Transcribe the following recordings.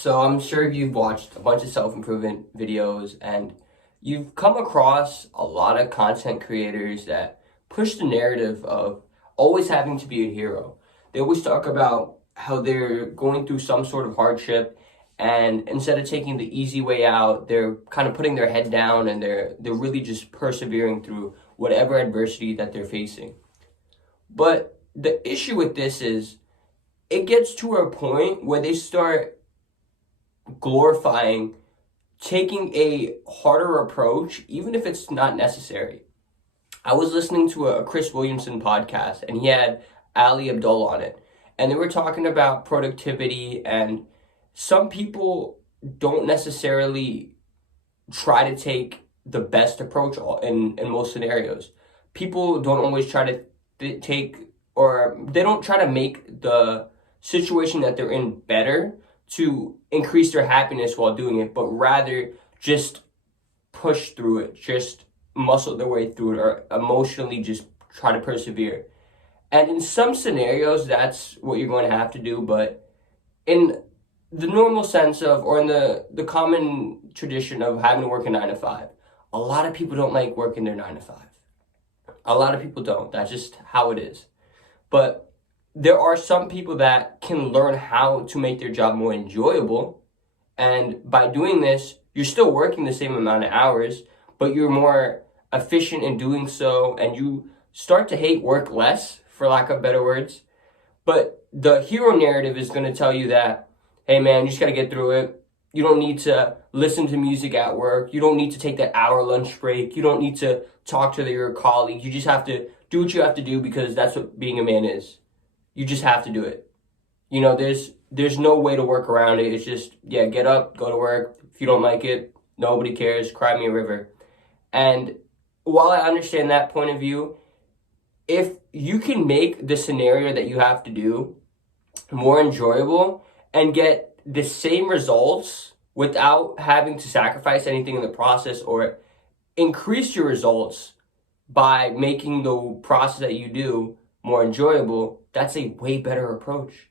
So I'm sure you've watched a bunch of self-improvement videos and you've come across a lot of content creators that push the narrative of always having to be a hero. They always talk about how they're going through some sort of hardship, and instead of taking the easy way out, they're kind of putting their head down and they're really just persevering through whatever adversity that they're facing. But the issue with this is it gets to a point where they start glorifying taking a harder approach, even if it's not necessary. I was listening to a Chris Williamson podcast, and he had Ali Abdullah on it. And they were talking about productivity, and some people don't necessarily try to take the best approach in most scenarios. People don't always try to take, or they don't try to make the situation that they're in better to increase their happiness while doing it, but rather just push through it, just muscle their way through it, or emotionally just try to persevere. And in some scenarios, that's what you're going to have to do, but in the normal sense of, or in the common tradition of having to work a 9 to 5, a lot of people don't like working their 9 to 5. A lot of people don't. That's just how it is. But there are some people that can learn how to make their job more enjoyable. And by doing this, you're still working the same amount of hours, but you're more efficient in doing so, and you start to hate work less, for lack of better words. But the hero narrative is going to tell you that, hey man, you just got to get through it. You don't need to listen to music at work. You don't need to take that hour lunch break. You don't need to talk to your colleagues. You just have to do what you have to do, because that's what being a man is. You just have to do it. You know, there's no way to work around it. It's just, yeah, get up, go to work. If you don't like it, nobody cares. Cry me a river. And while I understand that point of view, if you can make the scenario that you have to do more enjoyable and get the same results without having to sacrifice anything in the process, or increase your results by making the process that you do more enjoyable, that's a way better approach.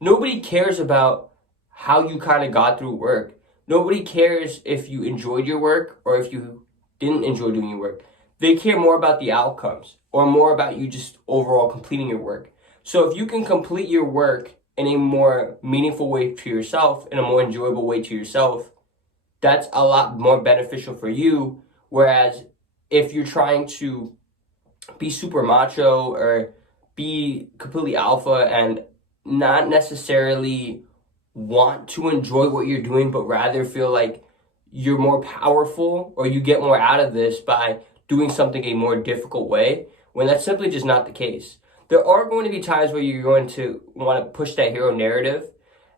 Nobody cares about how you kind of got through work. Nobody cares if you enjoyed your work or if you didn't enjoy doing your work. They care more about the outcomes, or more about you just overall completing your work. So if you can complete your work in a more meaningful way to yourself, in a more enjoyable way to yourself, that's a lot more beneficial for you. Whereas if you're trying to be super macho or be completely alpha and not necessarily want to enjoy what you're doing, but rather feel like you're more powerful or you get more out of this by doing something a more difficult way, when that's simply just not the case. There are going to be times where you're going to want to push that hero narrative.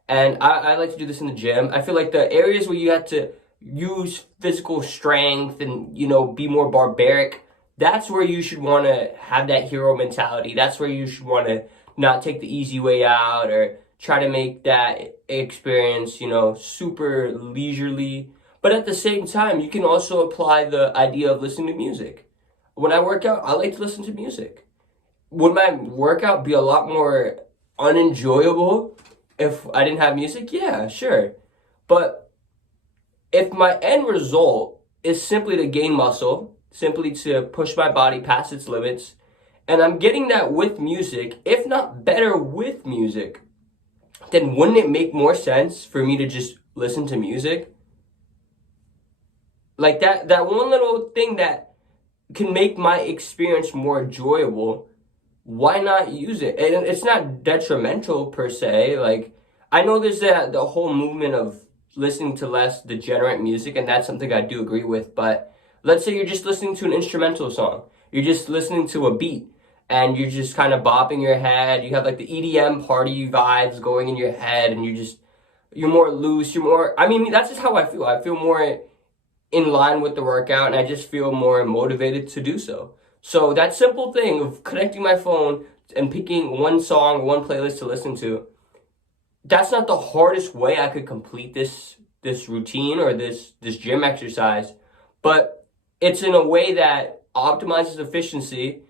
And I like to do this in the gym. I feel like the areas where you have to use physical strength and, be more barbaric, that's where you should want to have that hero mentality. That's where you should want to not take the easy way out, or try to make that experience, super leisurely. But at the same time, you can also apply the idea of listening to music. When I work out, I like to listen to music. Would my workout be a lot more unenjoyable if I didn't have music? Yeah, sure. But if my end result is simply to gain muscle, simply to push my body past its limits, and I'm getting that with music, if not better with music, then wouldn't it make more sense for me to just listen to music? Like that one little thing that can make my experience more enjoyable, why not use it? And it's not detrimental per se. Like, I know there's the whole movement of listening to less degenerate music, and that's something I do agree with. But let's say you're just listening to an instrumental song. You're just listening to a beat, and you're just kind of bopping your head. You have like the EDM party vibes going in your head, and you're more loose. That's just how I feel. I feel more in line with the workout, and I just feel more motivated to do so. So that simple thing of connecting my phone and picking one song or one playlist to listen to, that's not the hardest way I could complete this routine or this gym exercise, but it's in a way that optimizes efficiency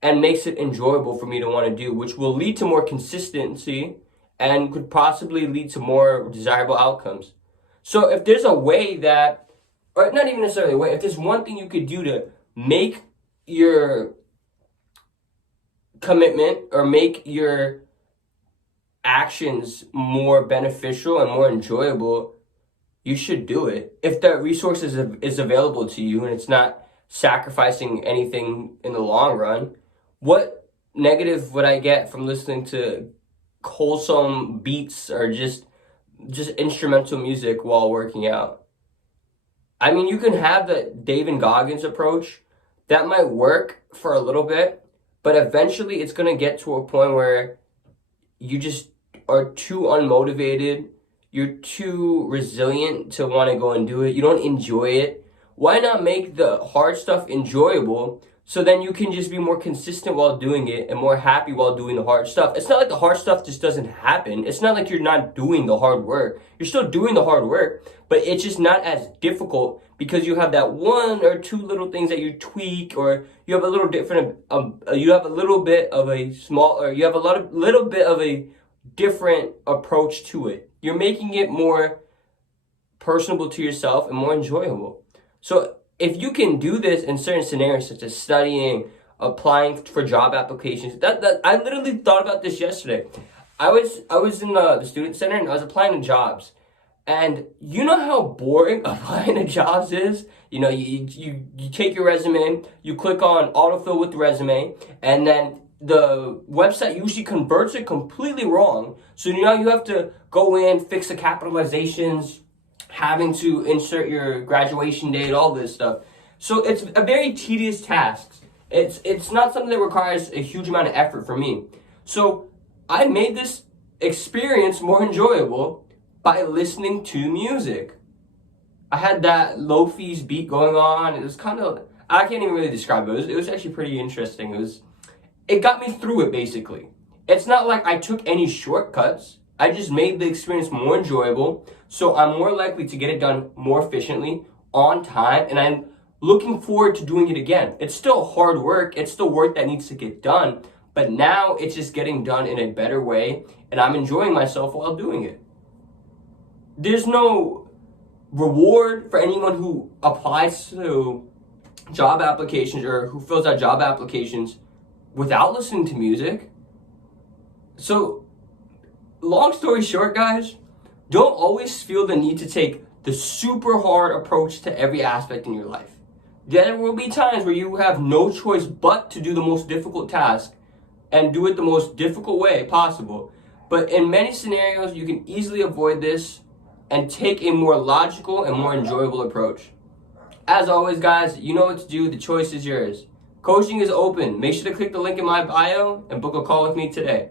and makes it enjoyable for me to want to do, which will lead to more consistency and could possibly lead to more desirable outcomes. So if there's a way that, or not even necessarily a way, if there's one thing you could do to make your commitment or make your actions more beneficial and more enjoyable, you should do it. If the resource is available to you and it's not sacrificing anything in the long run, what negative would I get from listening to wholesome beats or just instrumental music while working out? I mean, you can have the David Goggins approach. That might work for a little bit, but eventually it's going to get to a point where you just are too unmotivated. You're too resilient to want to go and do it. You don't enjoy it. Why not make the hard stuff enjoyable so then you can just be more consistent while doing it and more happy while doing the hard stuff? It's not like the hard stuff just doesn't happen. It's not like you're not doing the hard work. You're still doing the hard work, but it's just not as difficult because you have that one or two little things that you tweak, or you have a little different, you have a little bit of a small, or you have little bit of a different approach to it. You're making it more personable to yourself and more enjoyable. So if you can do this in certain scenarios, such as studying, applying for job applications, that I literally thought about this yesterday. I was in the student center and I was applying to jobs. And you know how boring applying to jobs is? You know, you take your resume, you click on autofill with the resume, and then the website usually converts it completely wrong. So now you have to go in, fix the capitalizations, having to insert your graduation date, all this stuff. So it's a very tedious task. It's not something that requires a huge amount of effort for me. So I made this experience more enjoyable by listening to music. I had that Lo-Fi's beat going on. It was kind of, I can't even really describe it. It was actually pretty interesting. It got me through it, basically. It's not like I took any shortcuts. I just made the experience more enjoyable, so I'm more likely to get it done more efficiently, on time, and I'm looking forward to doing it again. It's still hard work. It's still work that needs to get done, but now it's just getting done in a better way, and I'm enjoying myself while doing it. There's no reward for anyone who applies to job applications or who fills out job applications without listening to music. So, long story short, guys, don't always feel the need to take the super hard approach to every aspect in your life. There will be times where you have no choice but to do the most difficult task and do it the most difficult way possible. But in many scenarios, you can easily avoid this and take a more logical and more enjoyable approach. As always, guys, you know what to do. The choice is yours. Coaching is open. Make sure to click the link in my bio and book a call with me today.